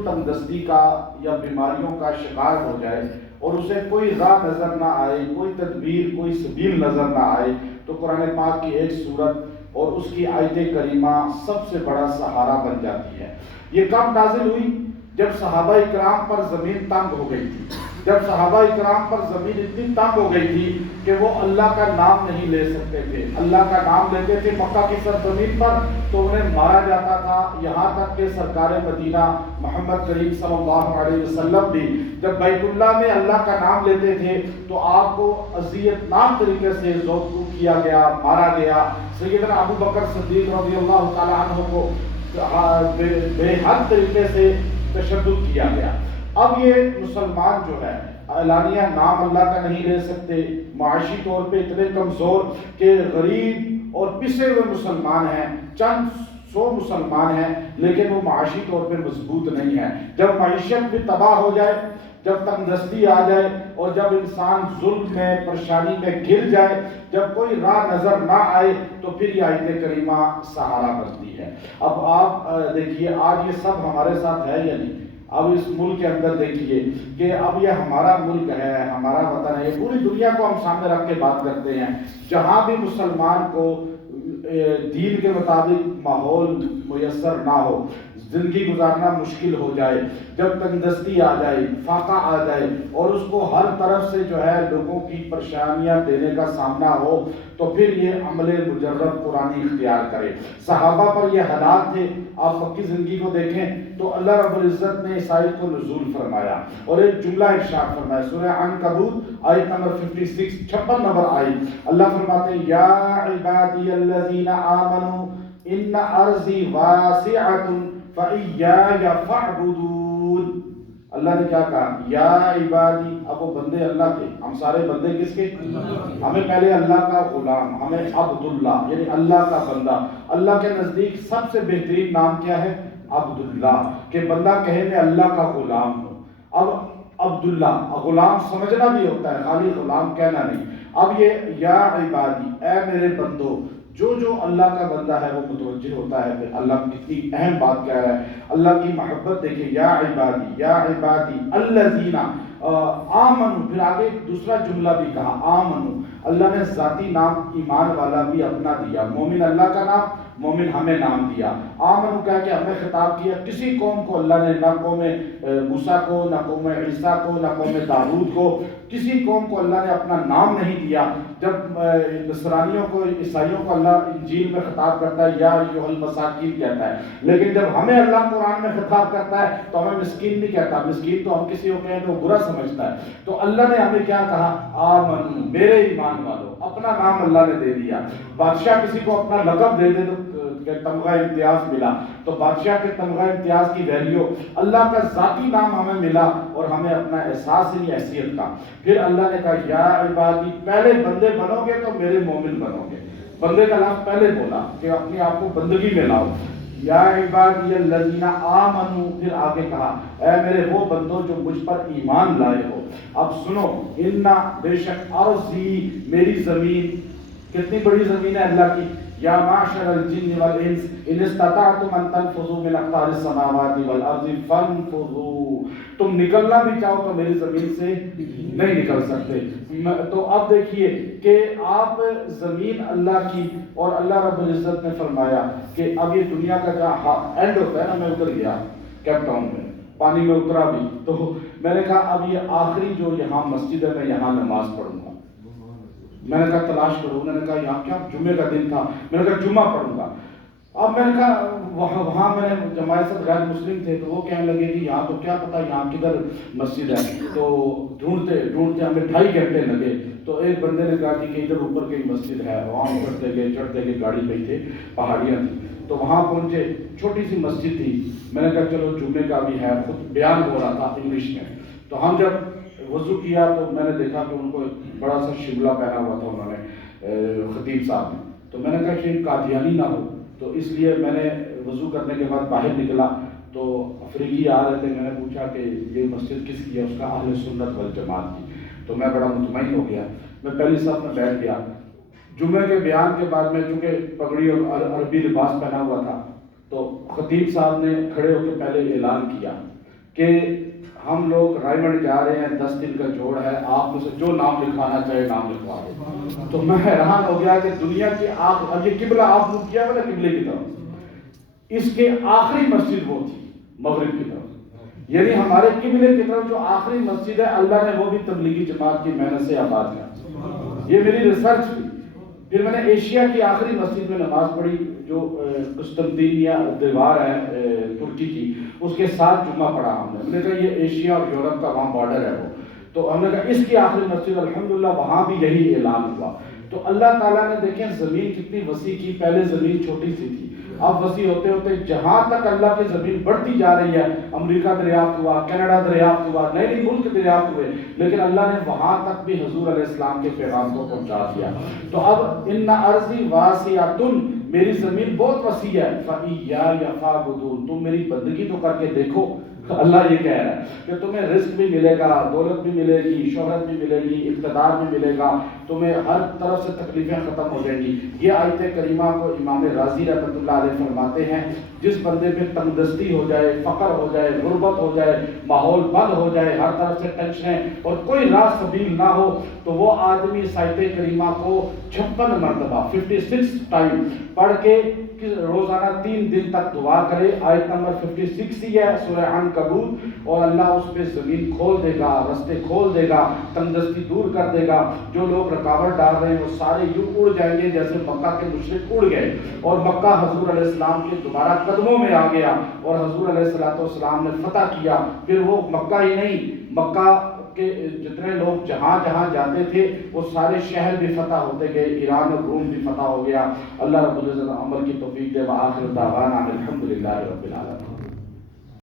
بالکل تنگدستی کا یا بیماریوں کا شکار ہو جائے اور اسے کوئی راہ نظر نہ آئے، کوئی تدبیر، کوئی سبیل نظر نہ آئے، تو قرآن پاک کی ایک سورت اور اس کی آیت کریمہ سب سے بڑا سہارا بن جاتی ہے۔ یہ کب نازل ہوئی؟ جب صحابہ اکرام پر زمین تنگ ہو گئی تھی، جب صحابہ اکرام پر زمین اتنی تنگ ہو گئی تھی کہ وہ اللہ کا نام نہیں لے سکتے تھے۔ اللہ کا نام لیتے تھے مکہ کی سرزمین پر تو انہیں مارا جاتا تھا، یہاں تک کہ سرکار مدینہ محمد کریم صلی اللہ علیہ وسلم بھی جب بیت اللہ میں اللہ کا نام لیتے تھے تو آپ کو اذیت ناک طریقے سے ذوق کیا گیا، مارا گیا۔ سیدنا ابو بکر صدیق رضی اللہ تعالیٰ عنہ کو بے حد طریقے سے تشدد کیا گیا۔ اب یہ مسلمان جو ہے اعلانیہ نام اللہ کا نہیں لے سکتے، معاشی طور پہ اتنے کمزور کہ غریب اور پسے ہوئے مسلمان ہیں، چند سو مسلمان ہیں، لیکن وہ معاشی طور پہ مضبوط نہیں ہے۔ جب معیشت بھی تباہ ہو جائے، جب تنگدستی آ جائے اور جب انسان ظلم میں، پریشانی میں گر جائے، جب کوئی راہ نظر نہ آئے تو پھر یہ آیت کریمہ سہارا بنتی ہے۔ اب آپ دیکھیے آج یہ سب ہمارے ساتھ ہے یا نہیں؟ اب اس ملک کے اندر دیکھیے کہ اب یہ ہمارا ملک ہے، ہمارا وطن ہے، یہ پوری دنیا کو ہم سامنے رکھ کے بات کرتے ہیں۔ جہاں بھی مسلمان کو دین کے مطابق ماحول میسر نہ ہو، زندگی گزارنا مشکل ہو جائے، جب تنگدستی آ جائے، فاقہ آ جائے اور اس کو ہر طرف سے جو ہے لوگوں کی پریشانیاں دینے کا سامنا ہو تو پھر یہ عمل مجرب قرآنی اختیار کرے۔ صحابہ پر یہ حالات تھے۔ آپ مکی زندگی کو دیکھیں تو اللہ رب العزت نے اس آیت کو نزول فرمایا اور ایک جملہ ارشاد فرمایا، سورہ عنکبوت آیت نمبر 56 نمبر آیت، اللہ فرماتے ہیں یا عبادی الذین آمنوا ان ارضی واسعۃ فإیایا فاعبدون۔ اللہ نے کیا کہا؟ یا عبادی، اب وہ بندے اللہ کے، ہم سارے بندے کس کے؟ ہمیں پہلے اللہ کا غلام، ہمیں عبداللہ یعنی اللہ کا بندہ۔ اللہ کے نزدیک سب سے بہترین نام کیا ہے؟ عبداللہ، کہ بندہ کہے میں اللہ کا غلام ہوں۔ اب عبداللہ غلام سمجھنا بھی ہوتا ہے، خالی غلام کہنا نہیں۔ اب یہ یا عبادی، اے میرے بندو، جو اللہ کا بندہ ہے وہ متوجہ ہوتا ہے پھر اللہ کتنی اہم بات کہہ رہا ہے، اللہ کی محبت دیکھیں، یا عبادی الذین آمنوا، پھر آگے دوسرا جملہ بھی کہا آمنوا۔ اللہ نے ذاتی نام ایمان والا بھی اپنا دیا، مومن اللہ کا نام، مومن ہمیں نام دیا۔ آمنوا کہہ کے ہمیں خطاب کیا، کسی قوم کو اللہ نے نہ قوم موسیٰ کو، نہ قوم عیسیٰ کو، نہ قوم داؤد کو، کسی قوم کو اللہ نے اپنا نام نہیں دیا۔ جب نصرانیوں کو، عیسائیوں کو اللہ انجیل میں خطاب کرتا ہے یا ایھا المساکین کہتا ہے، لیکن جب ہمیں اللہ قرآن میں خطاب کرتا ہے تو ہمیں مسکین نہیں کہتا۔ مسکین تو ہم کسی کو کہیں تو برا سمجھتا ہے۔ تو اللہ نے ہمیں کیا کہا؟ آمنو، میرے ایمان والو، اپنا نام اللہ نے دے دیا۔ بادشاہ کسی کو اپنا لقب دے دے تو تمغہ امتیاز ملا، تو بادشاہ کے تمغہ امتیاز کی ویلیو، اللہ کا ذاتی نام ہمیں ملا اور ہمیں اپنا احساس ہی حیثیت کا۔ پھر اللہ نے کہا یا عبادی، پہلے بندے بنو گے تو میرے مومن بنو گے۔ بندے کا لفظ پہلے بولا کہ اپنے آپ کو بندگی میں لاؤ، یا عبادی الذین آمنوا، پھر آگے کہا اے میرے وہ بندوں جو مجھ پر ایمان لائے ہو۔ اب سنو، انا، بے شک، ارضی، میری زمین، کتنی بڑی زمین ہے اللہ کی، یا معشر الجن والانس ان استطعتم ان تنفذوا من اقطار السماوات والارض فانفذوا، تم نکلنا بھی چاہو تو میری زمین سے نہیں نکل سکتے۔ تو اب دیکھیے کہ آپ زمین اللہ کی، اور اللہ رب العزت نے فرمایا کہ اب یہ دنیا کا جہاں اینڈ ہوتا ہے نا، میں اتر گیا کیپ ٹاؤن میں، پانی میں اترا بھی، تو میں نے کہا اب یہ آخری جو یہاں مسجد ہے میں یہاں نماز پڑھوں گا۔ میں نے کہا تلاش کرو، انہوں نے کہا یہاں کیا، جمعے کا دن تھا، میں نے کہا جمعہ پڑھوں گا۔ اب میں نے کہا وہاں میں نے جماعت سے غیر مسلم تھے تو وہ کہنے لگے کہ یہاں تو کیا پتا یہاں کدھر مسجد ہے، تو ڈھونڈتے ہمیں 2.5 گھنٹے لگے۔ تو ایک بندے نے کہا کہ ادھر اوپر کہیں مسجد ہے، وہاں چڑھتے گئے، گاڑی پہ تھے، پہاڑیاں تھیں، تو وہاں پہنچے، چھوٹی سی مسجد تھی۔ میں نے کہا چلو جمعے کا بھی ہے، خود بیان ہو رہا تھا انگلش میں۔ تو ہم جب وضو کیا تو میں نے دیکھا کہ ان کو بڑا سا شبلہ پہنا ہوا تھا انہوں نے، خطیب صاحب نے۔ تو میں نے کہا کہ قادیانی نہ ہو، تو اس لیے میں نے وضو کرنے کے بعد باہر نکلا تو افریقی آ رہے تھے، میں نے پوچھا کہ یہ مسجد کس کی ہے؟ اس کا اہل سنت والجماعت کی۔ تو میں بڑا مطمئن ہو گیا، میں پہلی صف میں بیٹھ گیا۔ جمعے کے بیان کے بعد میں چونکہ پگڑی اور عربی لباس پہنا ہوا تھا تو خطیب صاحب نے کھڑے ہو کے پہلے اعلان کیا کہ ہم لوگ رائمنڈ جا رہے ہیں، 10 دن کا جوڑ ہے، آپ میں سے جو نام لکھوانا چاہے نام لکھوا دیں. تو میں حیران ہو گیا کہ دنیا کی اب یہ قبلہ آپ نے کیا نا قبلے کی طرف، اس کے آخری مسجد وہ تھی مغرب کی طرف، یعنی ہمارے قبلے کی طرف جو آخری مسجد ہے اللہ نے وہ بھی تبلیغی جماعت کی محنت سے آباد کیا. یہ میری ریسرچ تھی. پھر میں نے ایشیا کی آخری مسجد میں نماز پڑھی جو قسطنطنیہ دیوار ہے ترکی کی، اس کے ساتھ جمعہ پڑھا ہم نے. میں نے کہا یہ ایشیا اور یورپ کا وہاں بارڈر ہے وہ، تو ہم نے کہا اس کی آخری مسجد الحمدللہ وہاں بھی یہی اعلان ہوا. تو اللہ تعالیٰ نے دیکھیں زمین کتنی وسیع کی، پہلے زمین چھوٹی سی تھی، اب وسیع ہوتے ہوتے جہاں تک اللہ کی زمین بڑھتی جا رہی ہے، امریکہ دریافت ہوا، کینیڈا دریافت ہوا، نئے نئے ملک دریافت ہوئے، لیکن اللہ نے وہاں تک بھی حضور علیہ السلام کے پیغام کو پہنچا دیا. تو اب ان ارضی واسعۃ، میری زمین بہت وسیع ہے، فَإِيَّايَ فَاعْبُدُونِ، تم میری بندگی تو کر کے دیکھو. اللہ یہ کہہ رہا ہے کہ تمہیں رزق بھی ملے گا، دولت بھی ملے گی، شہرت بھی ملے گی، اقتدار بھی ملے گا، تمہیں ہر طرف سے تکلیفیں ختم ہو جائیں گی. یہ آیت کریمہ کو امام رازی رحمۃ اللہ علیہ فرماتے ہیں جس بندے پہ تنگ دستی ہو جائے، فقر ہو جائے، غربت ہو جائے، ماحول بند ہو جائے، ہر طرف سے ٹینشنیں اور کوئی راہ سبیل نہ ہو، تو وہ آدمی اس آیت کریمہ کو 56 مرتبہ 56 ٹائم پڑھ کے روزانہ 3 دن تک دعا کرے. آیت نمبر 56 ہی ہے سورہ عنکبوت، اور اللہ اس پہ زمین کھول دے گا، رستے کھول دے گا، تنگدستی دور کر دے گا. جو لوگ رکاوٹ ڈال رہے ہیں وہ سارے یوں اڑ جائیں گے جیسے مکہ کے مشرک اڑ گئے، اور مکہ حضور علیہ السلام کے دوبارہ قدموں میں آ گیا اور حضور علیہ السلام نے فتح کیا. پھر وہ مکہ ہی نہیں، مکہ کہ جتنے لوگ جہاں جہاں جاتے تھے وہ سارے شہر بھی فتح ہوتے گئے، ایران اور روم بھی فتح ہو گیا. اللہ رب العزت عمل کی توفیق دے. وآخر دعوانا الحمدللہ رب العالمین.